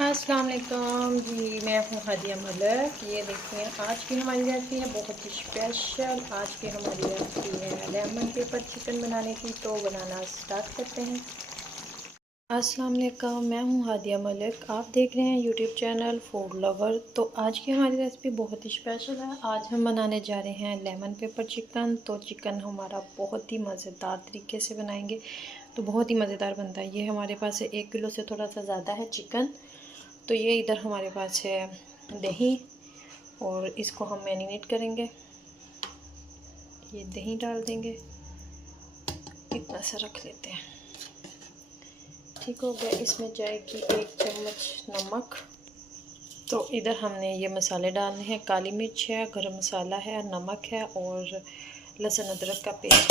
अस्सलाम वालेकुम जी, मैं हूँ हादिया मलिक। ये देखिए आज की हमारी रेसिपी है बहुत ही स्पेशल। आज की हमारी रेसिपी है लेमन पेपर चिकन बनाने की। तो बनाना स्टार्ट करते हैं। अस्सलाम वालेकुम, मैं हूँ हादिया मलिक। आप देख रहे हैं यूट्यूब चैनल फूड लवर। तो आज की हमारी रेसिपी बहुत ही स्पेशल है। आज हम बनाने जा रहे हैं लेमन पेपर चिकन। तो चिकन हमारा बहुत ही मज़ेदार तरीके से बनाएंगे, तो बहुत ही मज़ेदार बनता है। ये हमारे पास है 1 किलो से थोड़ा सा ज़्यादा है चिकन। तो ये इधर हमारे पास है दही, और इसको हम मैरिनेट करेंगे। ये दही डाल देंगे, इतना सा रख लेते हैं। ठीक हो गया। इसमें जाएगी 1 चम्मच नमक। तो इधर हमने ये मसाले डालने हैं। काली मिर्च है, गरम मसाला है, नमक है और लहसुन अदरक का पेस्ट।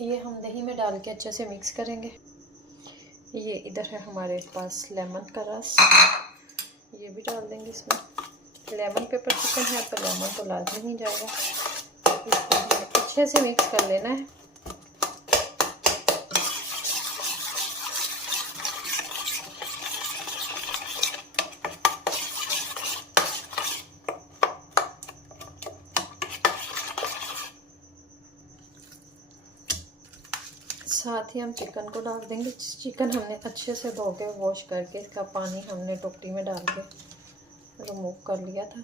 ये हम दही में डाल के अच्छे से मिक्स करेंगे। ये इधर है हमारे पास लेमन का रस, ये भी डाल देंगे इसमें। लेमन पेपर चिकन है तो लेमन तो लाजमी ही जाएगा। इसको हमें अच्छे से मिक्स कर लेना है। साथ ही हम चिकन को डाल देंगे। चिकन हमने अच्छे से धो के वॉश करके इसका पानी हमने टोकरी में डाल के रिमूव कर लिया था।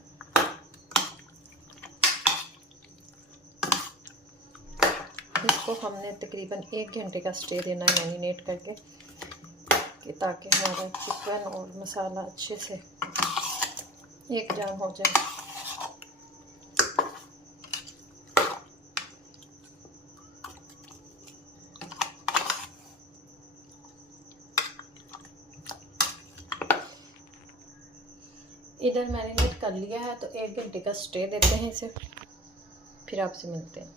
इसको हमने तकरीबन 1 घंटे का स्टे देना है मैरिनेट करके, कि ताकि हमारा चिकन और मसाला अच्छे से एक जान हो जाए। इधर मैरिनेट कर लिया है तो 1 घंटे का स्टे देते हैं इसे, फिर आपसे मिलते हैं।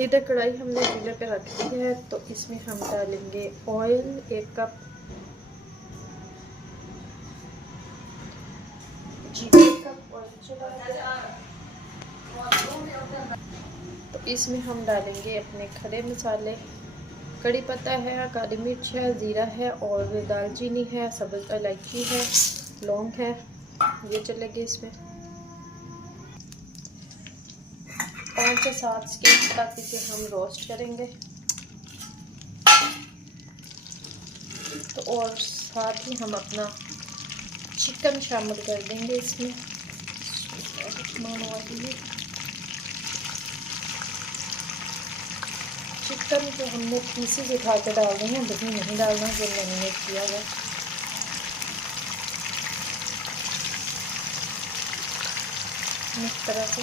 इधर कढ़ाई हमने चूल्हे पे रखी है, तो इसमें हम डालेंगे ऑयल 1 कप, तो इसमें हम डालेंगे अपने खड़े मसाले। कड़ी पत्ता है, काली मिर्च है, ज़ीरा है और दालचीनी है, सब्ज़ इलायची है, लौंग है, ये चलेंगे इसमें। 5 से 7 सेकंड तक इसे हम रोस्ट करेंगे। तो और साथ ही हम अपना चिकन शामिल कर देंगे इसमें। चिकन को हमने पीसेस उठा के डाल देंगे, दही नहीं डालना जो मैरिनेट किया है। इस तरह से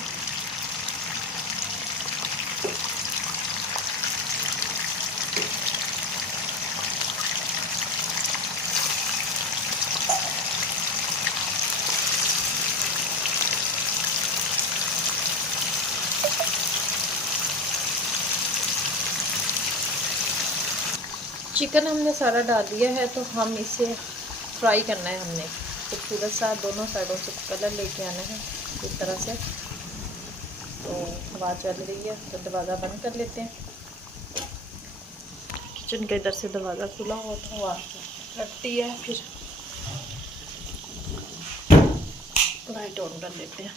चिकन हमने सारा डाल दिया है, तो हम इसे फ्राई करना है। हमने खूबसूरत सा दोनों साइडों से कलर लेके आना है इस तरह से। तो आवाज़ चल रही है तो दरवाज़ा बंद कर लेते हैं। किचन के इधर से दरवाज़ा खुला हो तो आवाज़ लगती है, फिर लाइट ऑन कर लेते हैं।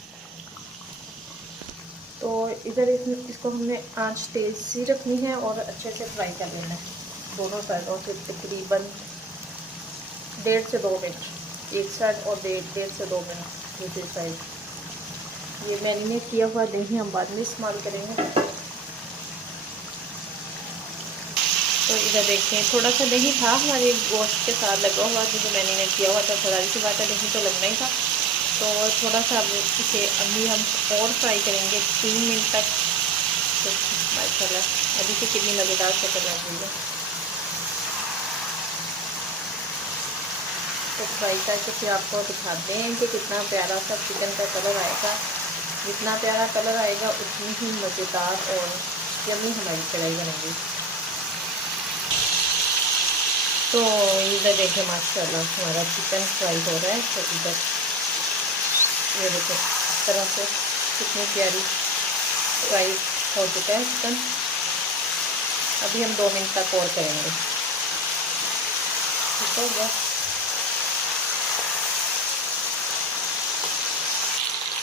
तो इधर इसको हमने आंच तेज़ सी रखनी है और अच्छे से फ्राई कर लेना है दोनों साइडों से, तकरीबन 1.5 से 2 मिनट एक साइड और 1.5 से 2 मिनट दूसरी साइड। ये मैरिनेट किया हुआ दही हम बाद में इस्तेमाल करेंगे। तो इधर देखें थोड़ा सा दही था हमारे गोश्त के साथ लगा हुआ, जो मैरिनेट किया हुआ था। थोड़ा सी बात है, दही तो लगना ही था। तो थोड़ा सा अब इसे अभी हम और फ्राई करेंगे 3 मिनट तक। तो माशाल्लाह अभी से कितनी मज़ेदार शक्ल आ गई है। तो फ्राई करके फिर आपको दिखाते हैं कि कितना प्यारा सा चिकन का कलर आएगा। जितना प्यारा कलर आएगा उतनी ही मज़ेदार और यम्मी हमारी कढ़ाई बनेगी। तो इधर देखें माशाल्लाह हमारा चिकन फ्राई हो रहा है। तो इधर ये देखो इस तरह से कितनी प्यारी फ्राई हो चुका है चिकन। अभी हम 2 मिनट तक और करेंगे। ठीक हो गया।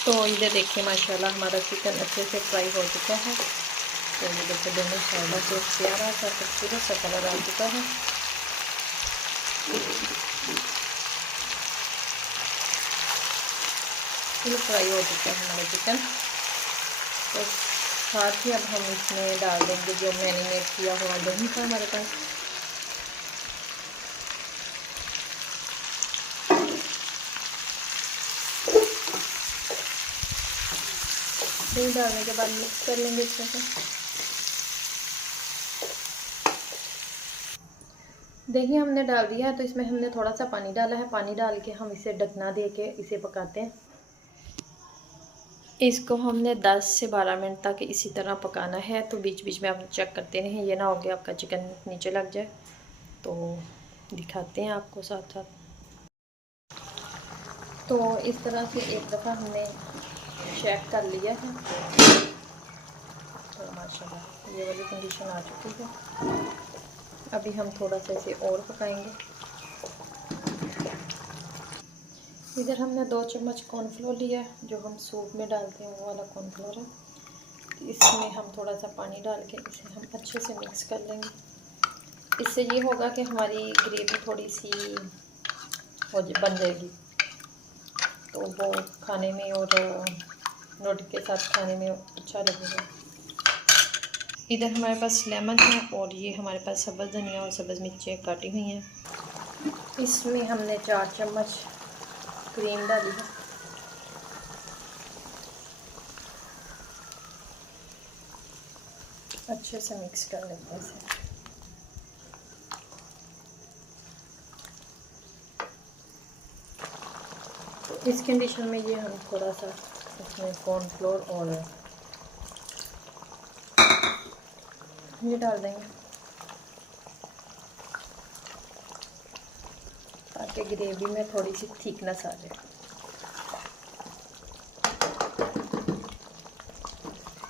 तो इधर देखिए माशाल्लाह हमारा चिकन अच्छे से फ्राई हो चुका है। तो ये देखिए दोनों साइडों से प्यारा सा खूबसूरत सा कलर आ चुका है। फुल फ्राई हो चुका है हमारा चिकन। तो साथ ही अब हम इसमें डाल देंगे जो मैरिनेट किया हुआ दही था हमारे पास। दही डालने के बाद मिक्स कर लेंगे अच्छे से। दही हमने डाल दिया है तो इसमें हमने थोड़ा सा पानी डाला है। पानी डाल के हम इसे ढकना दे के इसे पकाते हैं। इसको हमने 10 से 12 मिनट तक इसी तरह पकाना है। तो बीच बीच में आप चेक करते रहें, ये ना हो गया आपका चिकन नीचे लग जाए। तो दिखाते हैं आपको साथ साथ। तो इस तरह से एक दफ़ा हमने चेक कर लिया है। तो माशाल्लाह ये वाली कंडीशन आ चुकी है। अभी हम थोड़ा सा इसे और पकाएंगे। इधर हमने 2 चम्मच कॉर्नफ्लोर लिया है, जो हम सूप में डालते हैं वो वाला कॉर्नफ्लोर है। तो इसमें हम थोड़ा सा पानी डाल के इसे हम अच्छे से मिक्स कर लेंगे। इससे ये होगा कि हमारी ग्रेवी थोड़ी सी बन जाएगी, तो वो खाने में और रोटी के साथ खाने में अच्छा लगेगा। इधर हमारे पास लेमन है और ये हमारे पास सब्ज़ धनिया और सब्ज़ मिर्चें काटी हुई हैं। इसमें हमने 4 चम्मच क्रीम डाली है। अच्छे से मिक्स कर लेते हैं इसे। तो इस कंडीशन में ये हम थोड़ा सा इसमें कॉर्नफ्लोर और ये डाल देंगे ताकि ग्रेवी में थोड़ी सी थिकनेस आ जाए।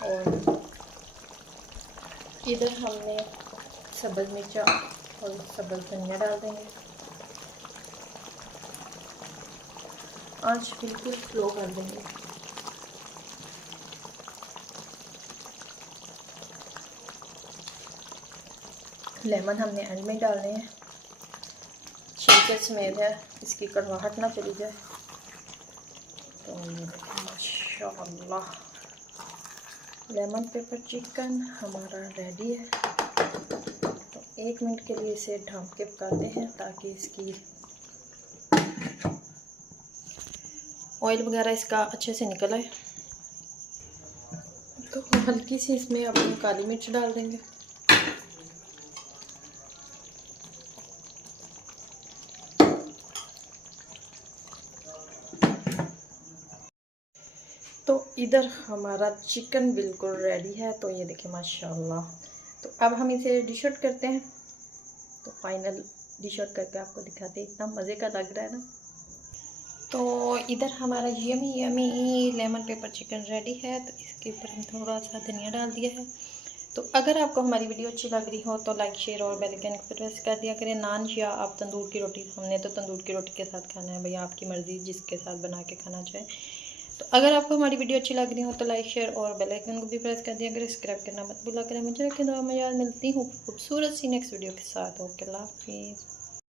और इधर हमने सब्ज़ मिर्चा और सब्ज़ धनिया डाल देंगे। आंच बिल्कुल स्लो कर देंगे। लेमन हमने एंड में डालने हैं, छिलके समेत है, इसकी कड़वाहट ना चली जाए। तो ये देखिए माशाल्लाह लेमन पेपर चिकन हमारा रेडी है। तो 1 मिनट के लिए इसे ढक के पकाते हैं ताकि इसकी ऑयल वगैरह इसका अच्छे से निकल आए। तो हल्की सी इसमें अब हम काली मिर्च डाल देंगे। तो इधर हमारा चिकन बिल्कुल रेडी है। तो ये देखिए माशाल्लाह। तो अब हम इसे डिश आउट करते हैं। तो फाइनल डिश आउट करके आपको दिखाते हैं, इतना मज़े का लग रहा है ना। तो इधर हमारा yummy yummy lemon pepper chicken ready है। तो इसके ऊपर हम थोड़ा सा धनिया डाल दिया है। तो अगर आपको हमारी वीडियो अच्छी लग रही हो तो लाइक शेयर और बेल आइकन को प्रेस कर दिया करें। नान या आप तंदूर की रोटी, हमने तो तंदूर की रोटी के साथ खाना है, भैया आपकी मर्ज़ी जिसके साथ बना के खाना चाहे। तो अगर आपको हमारी वीडियो अच्छी लग रही हो तो लाइक शेयर और बेल आइकन को भी प्रेस कर दिया करें। सब्सक्राइब करना मत भूला करें। मुझे रखें दुआ में याद। मिलती हूँ खूबसूरत सी नेक्स्ट वीडियो के साथ। ओके, अल्लाह हाफिज़।